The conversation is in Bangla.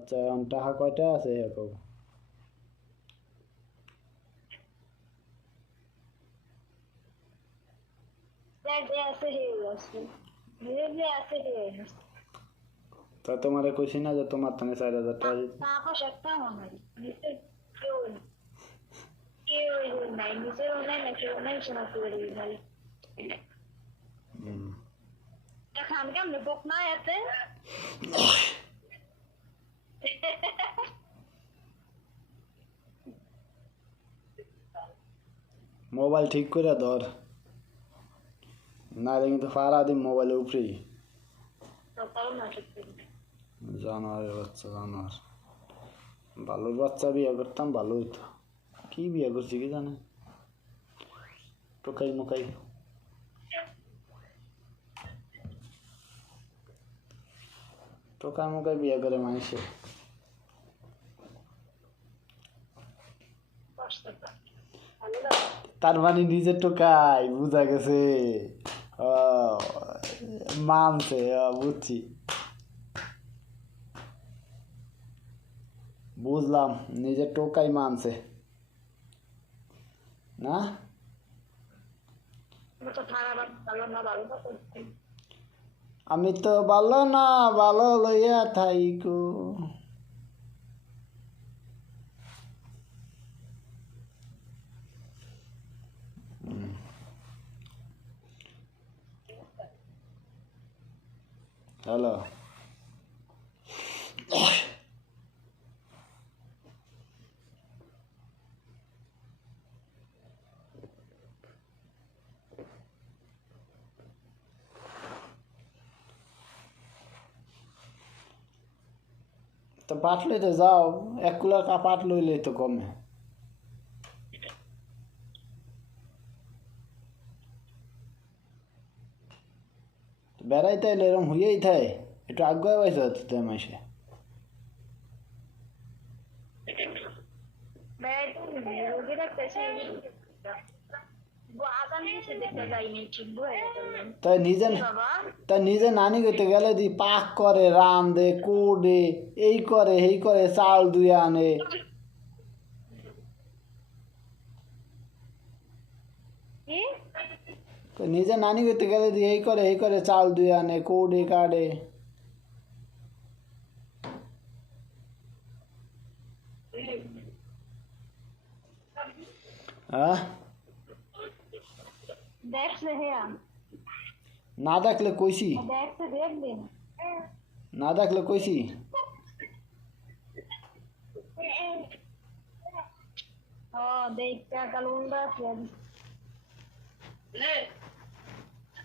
আচ্ছা এখন টাকা কয়টা আছে এখন? তা তোমারে কইছি না যে তোমার থেকে 4,000 টাকা মোবাইল ঠিক করে ধর, নাহলে কিন্তু ফাড়া দিন মোবাইলের উপরেই। জানোয়ারের বাচ্চা, জানোয়ার। ভালোর বাচ্চা বিয়ে করতাম ভালো হইতো। কি বিয়ে করছি কি জানে, টোকাই মোকাই। টোকাই মোকাই বিয়ে করে মানুষে। তার মানে নিজের টোকাই, বুঝা গেছে। মানছে, বুঝছি, বুঝলাম, নিজের টোকাই মানছে না। আমি তো ভালো না, ভালো লইয়া থাইকো। হ্যালো, তো পাট লইতে যাও, 1 কিলো পাট লইলে তো কমে। বেড়াইতে এলে এরকম হইয়াই থাকে, একটু আগুয়া পাইছ তো মাসে। তাই নিজে নানি করতে গেলে দি পাক করে, রান্ধে, কোড়ে, এই করে এই করে, চাল দুই আনে। নিজে নানি করতে গেলে দি এই করে এই করে, চাল দুই আনে, কোড়ে কাটে। হ্যাঁ, না দেখলে কইছি, না দেখলে কইছি। দেখ